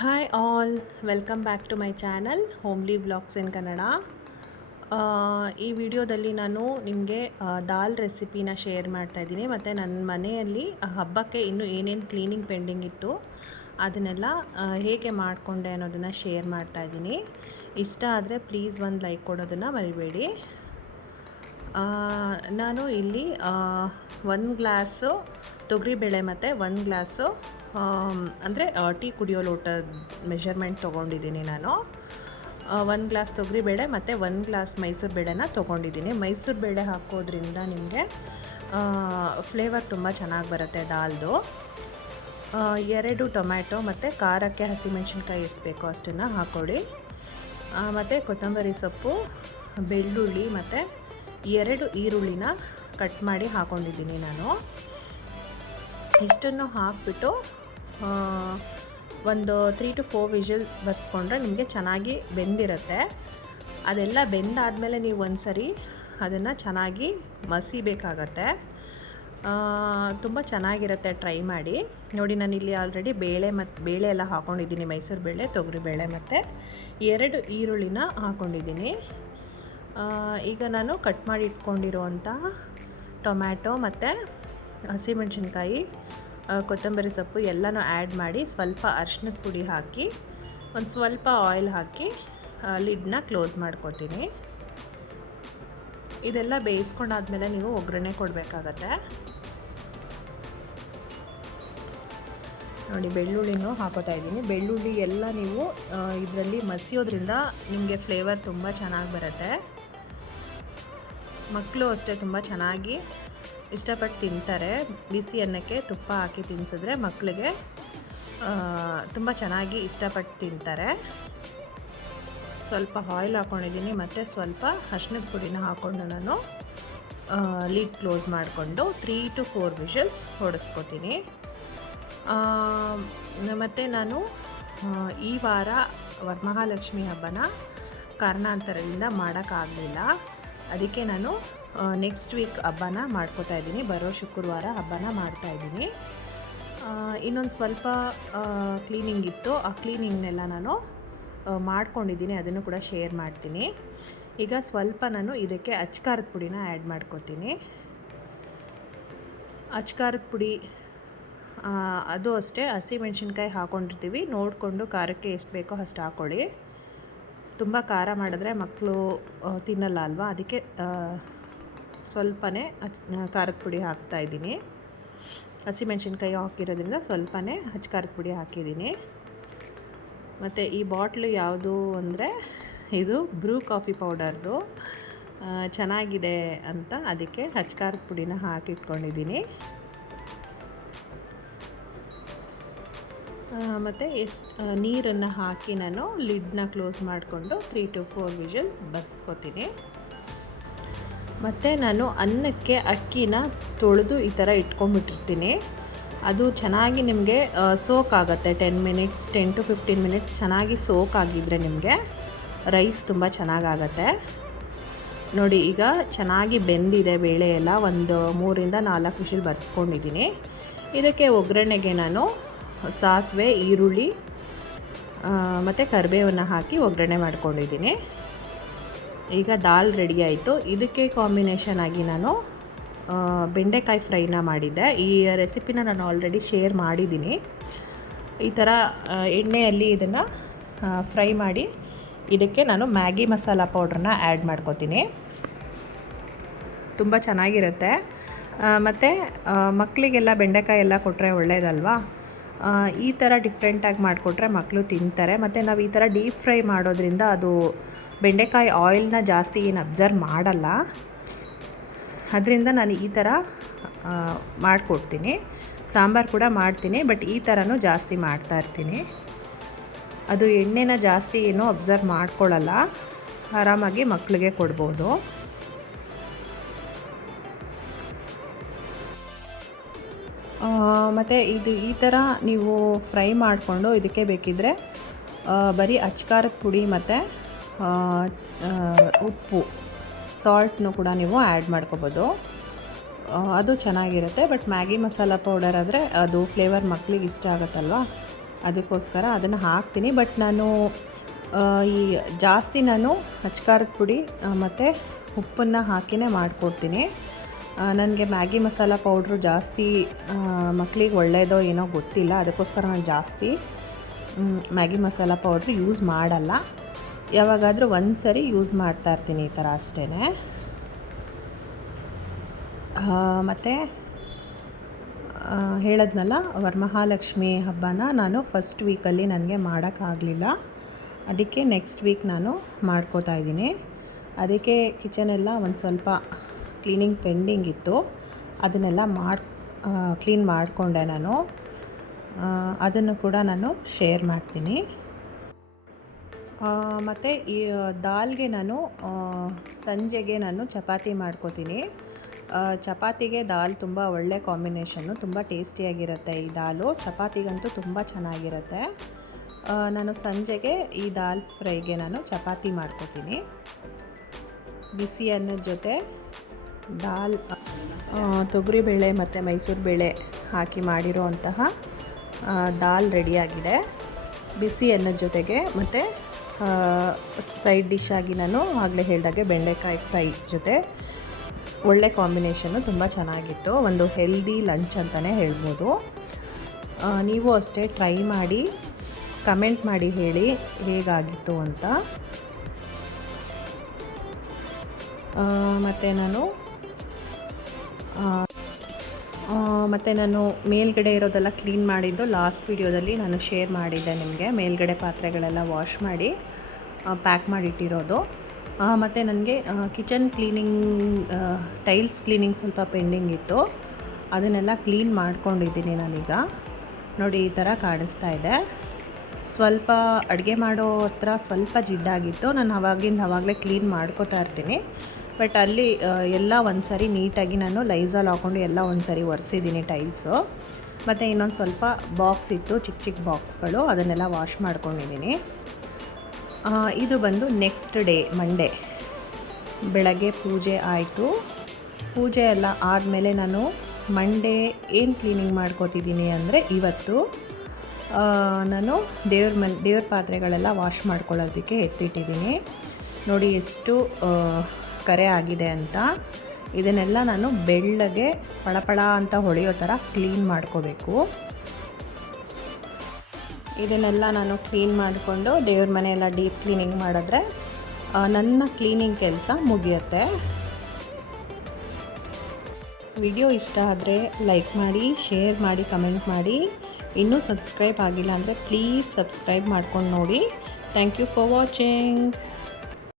Hi all, welcome back to my channel homely vlogs in Kannada. ಈ ವಿಡಿಯೋದಲ್ಲಿ ನಾನು ನಿಮಗೆ ದಾಲ್ ರೆಸಿಪಿನ ಶೇರ್ ಮಾಡ್ತಾಯಿದ್ದೀನಿ. ಮತ್ತು ನನ್ನ ಮನೆಯಲ್ಲಿ ಹಬ್ಬಕ್ಕೆ ಇನ್ನೂ ಏನೇನು ಕ್ಲೀನಿಂಗ್ ಪೆಂಡಿಂಗ್ ಇತ್ತು ಅದನ್ನೆಲ್ಲ ಹೇಗೆ ಮಾಡಿಕೊಂಡೆ ಅನ್ನೋದನ್ನು ಶೇರ್ ಮಾಡ್ತಾಯಿದ್ದೀನಿ. ಇಷ್ಟ ಆದರೆ ಪ್ಲೀಸ್ ಒಂದು ಲೈಕ್ ಕೊಡೋದನ್ನು ಮರಿಬೇಡಿ. ನಾನು ಇಲ್ಲಿ 1 ಗ್ಲಾಸು ತೊಗರಿಬೇಳೆ ಮತ್ತು 1 ಗ್ಲಾಸು ಅಂದರೆ ಟೀ ಕುಡಿಯೋ ಲೋಟದ ಮೆಷರ್ಮೆಂಟ್ ತೊಗೊಂಡಿದ್ದೀನಿ ನಾನು. 1 ಗ್ಲಾಸ್ ತೊಗರಿಬೇಳೆ ಮತ್ತು 1 ಗ್ಲಾಸ್ ಮೈಸೂರು ಬೇಳೆನ ತೊಗೊಂಡಿದ್ದೀನಿ. ಮೈಸೂರು ಬೇಳೆ ಹಾಕೋದ್ರಿಂದ ನಿಮಗೆ ಫ್ಲೇವರ್ ತುಂಬ ಚೆನ್ನಾಗಿ ಬರುತ್ತೆ ದಾಲ್ದು. 2 ಟೊಮ್ಯಾಟೊ ಮತ್ತು ಖಾರಕ್ಕೆ ಹಸಿಮೆಣ್ಸಿನ್ಕಾಯಿ ಎಷ್ಟು ಬೇಕೋ ಅಷ್ಟನ್ನು ಹಾಕ್ಕೊಳ್ಳಿ. ಮತ್ತು ಕೊತ್ತಂಬರಿ ಸೊಪ್ಪು, ಬೆಳ್ಳುಳ್ಳಿ ಮತ್ತು 2 ಈರುಳ್ಳಿನ ಕಟ್ ಮಾಡಿ ಹಾಕ್ಕೊಂಡಿದ್ದೀನಿ ನಾನು. ಇಷ್ಟನ್ನು ಹಾಕಿಬಿಟ್ಟು ಒಂದು 3 to 4 ವಿಷಲ್ ಬರ್ಸ್ಕೊಂಡ್ರೆ ನಿಮಗೆ ಚೆನ್ನಾಗಿ ಬೆಂದಿರುತ್ತೆ. ಅದೆಲ್ಲ ಬೆಂದಾದಮೇಲೆ ನೀವು ಒಂದ್ಸರಿ ಅದನ್ನು ಚೆನ್ನಾಗಿ ಮಸಿಬೇಕಾಗತ್ತೆ. ತುಂಬ ಚೆನ್ನಾಗಿರುತ್ತೆ, ಟ್ರೈ ಮಾಡಿ ನೋಡಿ. ನಾನಿಲ್ಲಿ ಆಲ್ರೆಡಿ ಬೇಳೆ ಎಲ್ಲ ಹಾಕ್ಕೊಂಡಿದ್ದೀನಿ. ಮೈಸೂರು ಬೇಳೆ, ತೊಗರಿಬೇಳೆ ಮತ್ತು 2 ಈರುಳ್ಳಿನ ಹಾಕ್ಕೊಂಡಿದ್ದೀನಿ. ಈಗ ನಾನು ಕಟ್ ಮಾಡಿ ಇಟ್ಕೊಂಡಿರುವಂಥ ಟೊಮ್ಯಾಟೊ ಮತ್ತು ಹಸಿಮೆಣ್ಸಿನ್ಕಾಯಿ, ಕೊತ್ತಂಬರಿ ಸೊಪ್ಪು ಎಲ್ಲನೂ ಆ್ಯಡ್ ಮಾಡಿ ಸ್ವಲ್ಪ ಅರಿಶಿನದ ಪುಡಿ ಹಾಕಿ ಒಂದು ಸ್ವಲ್ಪ ಆಯಿಲ್ ಹಾಕಿ ಲಿಡ್ನ ಕ್ಲೋಸ್ ಮಾಡ್ಕೊತೀನಿ. ಇದೆಲ್ಲ ಬೇಯಿಸ್ಕೊಂಡಾದ್ಮೇಲೆ ನೀವು ಒಗ್ಗರಣೆ ಕೊಡಬೇಕಾಗತ್ತೆ. ನೋಡಿ, ಬೆಳ್ಳುಳ್ಳಿನೂ ಹಾಕೋತಾ ಇದ್ದೀನಿ. ಬೆಳ್ಳುಳ್ಳಿ ಎಲ್ಲ ನೀವು ಇದರಲ್ಲಿ ಮಸಿಯೋದ್ರಿಂದ ನಿಮಗೆ ಫ್ಲೇವರ್ ತುಂಬ ಚೆನ್ನಾಗಿ ಬರುತ್ತೆ. ಮಕ್ಕಳು ಅಷ್ಟೇ ತುಂಬ ಚೆನ್ನಾಗಿ ಇಷ್ಟಪಟ್ಟು ತಿಂತಾರೆ. ಬಿಸಿ ಅನ್ನಕ್ಕೆ ತುಪ್ಪ ಹಾಕಿ ತಿನ್ಸಿದ್ರೆ ಮಕ್ಕಳಿಗೆ ತುಂಬ ಚೆನ್ನಾಗಿ ಇಷ್ಟಪಟ್ಟು ತಿಂತಾರೆ. ಸ್ವಲ್ಪ ಆಯಿಲ್ ಹಾಕ್ಕೊಂಡಿದ್ದೀನಿ ಮತ್ತು ಸ್ವಲ್ಪ ಅರಿಶಿನದ ಪುಡಿನ ಹಾಕ್ಕೊಂಡು ನಾನು ಲಿಡ್ ಕ್ಲೋಸ್ ಮಾಡಿಕೊಂಡು 3 to 4 ವಿಷಲ್ಸ್ ಹೊಡೆಸ್ಕೊತೀನಿ. ಮತ್ತು ನಾನು ಈ ವಾರ ವರಮಹಾಲಕ್ಷ್ಮಿ ಹಬ್ಬನ ಕಾರಣಾಂತರದಿಂದ ಮಾಡೋಕ್ಕಾಗಲಿಲ್ಲ. ಅದಕ್ಕೆ ನಾನು ನೆಕ್ಸ್ಟ್ ವೀಕ್ ಹಬ್ಬನ ಮಾಡ್ಕೋತಾ ಇದ್ದೀನಿ. ಬರೋ ಶುಕ್ರವಾರ ಹಬ್ಬನ ಮಾಡ್ತಾಯಿದ್ದೀನಿ. ಇನ್ನೊಂದು ಸ್ವಲ್ಪ ಕ್ಲೀನಿಂಗ್ ಇತ್ತು, ಆ ಕ್ಲೀನಿಂಗ್ನೆಲ್ಲ ನಾನು ಮಾಡ್ಕೊಂಡಿದ್ದೀನಿ. ಅದನ್ನು ಕೂಡ ಶೇರ್ ಮಾಡ್ತೀನಿ. ಈಗ ಸ್ವಲ್ಪ ನಾನು ಇದಕ್ಕೆ ಅಚ್ಕಾರದ ಪುಡಿನ ಆ್ಯಡ್ ಮಾಡ್ಕೋತೀನಿ. ಅಚ್ಕಾರದ ಪುಡಿ ಅದು ಅಷ್ಟೇ, ಹಸಿಮೆಣ್ಸಿನ್ಕಾಯಿ ಹಾಕ್ಕೊಂಡಿರ್ತೀವಿ, ನೋಡಿಕೊಂಡು ಖಾರಕ್ಕೆ ಎಷ್ಟು ಬೇಕೋ ಅಷ್ಟು ಹಾಕ್ಕೊಳ್ಳಿ. ತುಂಬ ಖಾರ ಮಾಡಿದ್ರೆ ಮಕ್ಕಳು ತಿನ್ನಲ್ಲ ಅಲ್ವಾ, ಅದಕ್ಕೆ ಸ್ವಲ್ಪನೇ ಖಾರದ ಪುಡಿ ಹಾಕ್ತಾಯಿದ್ದೀನಿ. ಹಸಿಮೆಣ್ಸಿನ್ಕಾಯಿ ಹಾಕಿರೋದ್ರಿಂದ ಸ್ವಲ್ಪನೇ ಖಾರದ ಪುಡಿ ಹಾಕಿದ್ದೀನಿ. ಮತ್ತು ಈ ಬಾಟ್ಲು ಯಾವುದು ಅಂದರೆ ಇದು ಬ್ರೂ ಕಾಫಿ ಪೌಡರ್ದು, ಚೆನ್ನಾಗಿದೆ ಅಂತ ಅದಕ್ಕೆ ಖಾರದ ಪುಡಿನ ಹಾಕಿಟ್ಕೊಂಡಿದ್ದೀನಿ. ಮತ್ತು ನೀರನ್ನು ಹಾಕಿ ನಾನು ಲಿಡ್ನ ಕ್ಲೋಸ್ ಮಾಡಿಕೊಂಡು 3 to 4 ವಿಷಲ್ ಬರ್ಸ್ಕೊತೀನಿ. ಮತ್ತು ನಾನು ಅನ್ನಕ್ಕೆ ಅಕ್ಕಿನ ತೊಳೆದು ಈ ಥರ ಇಟ್ಕೊಂಡ್ಬಿಟ್ಟಿರ್ತೀನಿ. ಅದು ಚೆನ್ನಾಗಿ ನಿಮಗೆ ಸೋಕ್ ಆಗುತ್ತೆ. 10 to 15 ಮಿನಿಟ್ಸ್ ಚೆನ್ನಾಗಿ ಸೋಕ್ ಆಗಿದ್ದರೆ ನಿಮಗೆ ರೈಸ್ ತುಂಬ ಚೆನ್ನಾಗಾಗತ್ತೆ. ನೋಡಿ, ಈಗ ಚೆನ್ನಾಗಿ ಬೆಂದಿದೆ ಬೇಳೆ ಎಲ್ಲ. ಒಂದು 3 to 4 ವಿಷಲ್ ಬರ್ಸ್ಕೊಂಡಿದ್ದೀನಿ. ಇದಕ್ಕೆ ಒಗ್ಗರಣೆಗೆ ನಾನು ಸಾಸಿವೆ, ಈರುಳ್ಳಿ ಮತ್ತು ಕರಿಬೇವನ್ನು ಹಾಕಿ ಒಗ್ಗರಣೆ ಮಾಡ್ಕೊಂಡಿದ್ದೀನಿ. ಈಗ ದಾಲ್ ರೆಡಿ ಆಯಿತು. ಇದಕ್ಕೆ ಕಾಂಬಿನೇಷನ್ ಆಗಿ ನಾನು ಬೆಂಡೆಕಾಯಿ ಫ್ರೈನ ಮಾಡಿದ್ದೆ. ಈ ರೆಸಿಪಿನ ನಾನು ಆಲ್ರೆಡಿ ಶೇರ್ ಮಾಡಿದ್ದೀನಿ. ಈ ಥರ ಎಣ್ಣೆಯಲ್ಲಿ ಇದನ್ನು ಫ್ರೈ ಮಾಡಿ ಇದಕ್ಕೆ ನಾನು ಮ್ಯಾಗಿ ಮಸಾಲ ಪೌಡ್ರನ್ನ ಆ್ಯಡ್ ಮಾಡ್ಕೋತೀನಿ. ತುಂಬ ಚೆನ್ನಾಗಿರುತ್ತೆ. ಮತ್ತು ಮಕ್ಕಳಿಗೆಲ್ಲ ಬೆಂಡೆಕಾಯಿ ಎಲ್ಲ ಕೊಟ್ಟರೆ ಒಳ್ಳೆಯದಲ್ವಾ. ಈ ಥರ ಡಿಫ್ರೆಂಟಾಗಿ ಮಾಡಿಕೊಟ್ರೆ ಮಕ್ಕಳು ತಿಂತಾರೆ. ಮತ್ತು ನಾವು ಈ ಥರ ಡೀಪ್ ಫ್ರೈ ಮಾಡೋದ್ರಿಂದ ಅದು ಬೆಂಡೆಕಾಯಿ ಆಯಿಲ್ನ ಜಾಸ್ತಿ ಏನು ಅಬ್ಸರ್ವ್ ಮಾಡಲ್ಲ. ಅದರಿಂದ ನಾನು ಈ ಥರ ಮಾಡಿಕೊಡ್ತೀನಿ. ಸಾಂಬಾರು ಕೂಡ ಮಾಡ್ತೀನಿ, ಬಟ್ ಈ ಥರನೂ ಜಾಸ್ತಿ ಮಾಡ್ತಾಯಿರ್ತೀನಿ. ಅದು ಎಣ್ಣೆನ ಜಾಸ್ತಿ ಏನೂ ಅಬ್ಸರ್ವ್ ಮಾಡ್ಕೊಳ್ಳಲ್ಲ, ಆರಾಮಾಗಿ ಮಕ್ಕಳಿಗೆ ಕೊಡ್ಬೋದು. ಮತ್ತು ಇದು ಈ ಥರ ನೀವು ಫ್ರೈ ಮಾಡಿಕೊಂಡು ಇದಕ್ಕೆ ಬೇಕಿದ್ದರೆ ಬರೀ ಖಾರದ ಪುಡಿ ಮತ್ತು ಉಪ್ಪು, ಸಾಲ್ಟ್ನು ಕೂಡ ನೀವು ಆ್ಯಡ್ ಮಾಡ್ಕೋಬೋದು. ಅದು ಚೆನ್ನಾಗಿರುತ್ತೆ. ಬಟ್ ಮ್ಯಾಗಿ ಮಸಾಲ ಪೌಡರ್ ಆದರೆ ಅದು ಫ್ಲೇವರ್ ಮಕ್ಕಳಿಗೆ ಇಷ್ಟ ಆಗುತ್ತಲ್ವ, ಅದಕ್ಕೋಸ್ಕರ ಅದನ್ನು ಹಾಕ್ತೀನಿ. ಬಟ್ ನಾನು ಈ ಜಾಸ್ತಿ ನಾನು ಅಚ್ಕಾರದ ಪುಡಿ ಮತ್ತು ಉಪ್ಪನ್ನು ಹಾಕಿನೇ ಮಾಡಿಕೊಡ್ತೀನಿ. ನನಗೆ ಮ್ಯಾಗಿ ಮಸಾಲ ಪೌಡ್ರು ಜಾಸ್ತಿ ಮಕ್ಕಳಿಗೆ ಒಳ್ಳೆಯದೋ ಏನೋ ಗೊತ್ತಿಲ್ಲ, ಅದಕ್ಕೋಸ್ಕರ ನಾನು ಜಾಸ್ತಿ ಮ್ಯಾಗಿ ಮಸಾಲ ಪೌಡ್ರು ಯೂಸ್ ಮಾಡಲ್ಲ. ಯಾವಾಗಾದರೂ ಒಂದು ಸರಿ ಯೂಸ್ ಮಾಡ್ತಾಯಿರ್ತೀನಿ ಈ ಥರ ಅಷ್ಟೇ. ಮತ್ತು ಹೇಳಿದ್ನಲ್ಲ, ವರಮಹಾಲಕ್ಷ್ಮಿ ಹಬ್ಬನ ನಾನು ಫಸ್ಟ್ ವೀಕಲ್ಲಿ ನನಗೆ ಮಾಡೋಕ್ಕಾಗಲಿಲ್ಲ. ಅದಕ್ಕೆ ನೆಕ್ಸ್ಟ್ ವೀಕ್ ನಾನು ಮಾಡ್ಕೋತಾ ಇದ್ದೀನಿ. ಅದಕ್ಕೆ ಕಿಚನೆಲ್ಲ ಒಂದು ಸ್ವಲ್ಪ ಕ್ಲೀನಿಂಗ್ ಪೆಂಡಿಂಗ್ ಇತ್ತು, ಅದನ್ನೆಲ್ಲ ಕ್ಲೀನ್ ಮಾಡಿಕೊಂಡೆ ನಾನು. ಅದನ್ನು ಕೂಡ ನಾನು ಶೇರ್ ಮಾಡ್ತೀನಿ. ಮತ್ತು ಈ ದಾಲ್ಗೆ ನಾನು ಸಂಜೆಗೆ ನಾನು ಚಪಾತಿ ಮಾಡ್ಕೋತೀನಿ. ಚಪಾತಿಗೆ ದಾಲ್ ತುಂಬ ಒಳ್ಳೆ ಕಾಂಬಿನೇಷನ್ನು, ತುಂಬ ಟೇಸ್ಟಿಯಾಗಿರುತ್ತೆ ಈ ದಾಲು. ಚಪಾತಿಗಂತೂ ತುಂಬ ಚೆನ್ನಾಗಿರುತ್ತೆ. ನಾನು ಸಂಜೆಗೆ ಈ ದಾಲ್ ಫ್ರೈಗೆ ನಾನು ಚಪಾತಿ ಮಾಡ್ಕೋತೀನಿ. ಬಿಸಿ ಅನ್ನದ ಜೊತೆ ದಾಲ್, ತೊಗರಿಬೇಳೆ ಮತ್ತು ಮೈಸೂರು ಬೇಳೆ ಹಾಕಿ ಮಾಡಿರೋ ಅಂತಹ ದಾಲ್ ರೆಡಿಯಾಗಿದೆ. ಬಿಸಿ ಅನ್ನದ ಜೊತೆಗೆ ಮತ್ತು ಸೈಡ್ ಡಿಶ್ ಆಗಿ ನಾನು ಆಗಲೇ ಹೇಳಿದಾಗೆ ಬೆಂಡೆಕಾಯಿ ಫ್ರೈ ಜೊತೆ ಒಳ್ಳೆ ಕಾಂಬಿನೇಷನ್ನು, ತುಂಬ ಚೆನ್ನಾಗಿತ್ತು. ಒಂದು ಹೆಲ್ದಿ ಲಂಚ್ ಅಂತಲೇ ಹೇಳ್ಬೋದು. ನೀವು ಅಷ್ಟೇ ಟ್ರೈ ಮಾಡಿ ಕಮೆಂಟ್ ಮಾಡಿ ಹೇಳಿ ಹೇಗಾಗಿತ್ತು ಅಂತ. ಮತ್ತು ನಾನು ಮೇಲ್ಗಡೆ ಇರೋದೆಲ್ಲ ಕ್ಲೀನ್ ಮಾಡಿದ್ದು ಲಾಸ್ಟ್ ವಿಡಿಯೋದಲ್ಲಿ ನಾನು ಶೇರ್ ಮಾಡಿದ್ದೆ ನಿಮಗೆ. ಮೇಲ್ಗಡೆ ಪಾತ್ರೆಗಳೆಲ್ಲ ವಾಶ್ ಮಾಡಿ ಪ್ಯಾಕ್ ಮಾಡಿಟ್ಟಿರೋದು. ಮತ್ತು ನನಗೆ ಕಿಚನ್ ಕ್ಲೀನಿಂಗ್, ಟೈಲ್ಸ್ ಕ್ಲೀನಿಂಗ್ ಸ್ವಲ್ಪ ಪೆಂಡಿಂಗ್ ಇತ್ತು, ಅದನ್ನೆಲ್ಲ ಕ್ಲೀನ್ ಮಾಡ್ಕೊಂಡಿದ್ದೀನಿ ನಾನೀಗ. ನೋಡಿ ಈ ಥರ ಕಾಣಿಸ್ತಾ ಇದೆ. ಸ್ವಲ್ಪ ಅಡುಗೆ ಮಾಡೋ ಹತ್ರ ಸ್ವಲ್ಪ ಜಿಡ್ಡಾಗಿತ್ತು, ನಾನು ಆವಾಗಲೇ ಕ್ಲೀನ್ ಮಾಡ್ಕೋತಾ ಇರ್ತೀನಿ. ಬಟ್ ಅಲ್ಲಿ ಎಲ್ಲ ಒಂದು ಸರಿ ನೀಟಾಗಿ ನಾನು ಲೈಝಾಲ್ ಹಾಕ್ಕೊಂಡು ಎಲ್ಲ ಒಂದು ಸರಿ ಒರೆಸಿದ್ದೀನಿ ಟೈಲ್ಸು. ಮತ್ತು ಇನ್ನೊಂದು ಸ್ವಲ್ಪ ಬಾಕ್ಸ್ ಇತ್ತು, ಚಿಕ್ಕ ಚಿಕ್ಕ ಬಾಕ್ಸ್ಗಳು, ಅದನ್ನೆಲ್ಲ ವಾಶ್ ಮಾಡ್ಕೊಂಡಿದ್ದೀನಿ. ಇದು ಬಂದು ನೆಕ್ಸ್ಟ್ ಡೇ ಮಂಡೇ ಬೆಳಗ್ಗೆ ಪೂಜೆ ಆಯಿತು. ಪೂಜೆ ಎಲ್ಲ ಆದಮೇಲೆ ನಾನು ಮಂಡೇ ಏನು ಕ್ಲೀನಿಂಗ್ ಮಾಡ್ಕೋತಿದ್ದೀನಿ ಅಂದರೆ, ಇವತ್ತು ನಾನು ದೇವ್ರ ಪಾತ್ರೆಗಳೆಲ್ಲ ವಾಶ್ ಮಾಡ್ಕೊಳ್ಳೋದಕ್ಕೆ ಎತ್ತಿಟ್ಟಿದ್ದೀನಿ. ನೋಡಿ ಎಷ್ಟು ಕರೆ ಆಗಿದೆ ಅಂತ. ಇದನ್ನೆಲ್ಲ ನಾನು ಬೆಳ್ಳಗೆ ಪಳಪಳ ಅಂತ ಹೊಳೆಯೋ ಥರ ಕ್ಲೀನ್ ಮಾಡ್ಕೋಬೇಕು. ಇದನ್ನೆಲ್ಲ ನಾನು ಕ್ಲೀನ್ ಮಾಡಿಕೊಂಡು ದೇವ್ರ ಮನೆಯೆಲ್ಲ ಡೀಪ್ ಕ್ಲೀನಿಂಗ್ ಮಾಡಿದ್ರೆ ನನ್ನ ಕ್ಲೀನಿಂಗ್ ಕೆಲಸ ಮುಗಿಯುತ್ತೆ. ವಿಡಿಯೋ ಇಷ್ಟ ಆದರೆ ಲೈಕ್ ಮಾಡಿ, ಶೇರ್ ಮಾಡಿ, ಕಮೆಂಟ್ ಮಾಡಿ. ಇನ್ನೂ ಸಬ್ಸ್ಕ್ರೈಬ್ ಆಗಿಲ್ಲ ಅಂದರೆ ಪ್ಲೀಸ್ ಸಬ್ಸ್ಕ್ರೈಬ್ ಮಾಡ್ಕೊಂಡು ನೋಡಿ. Thank you for watching.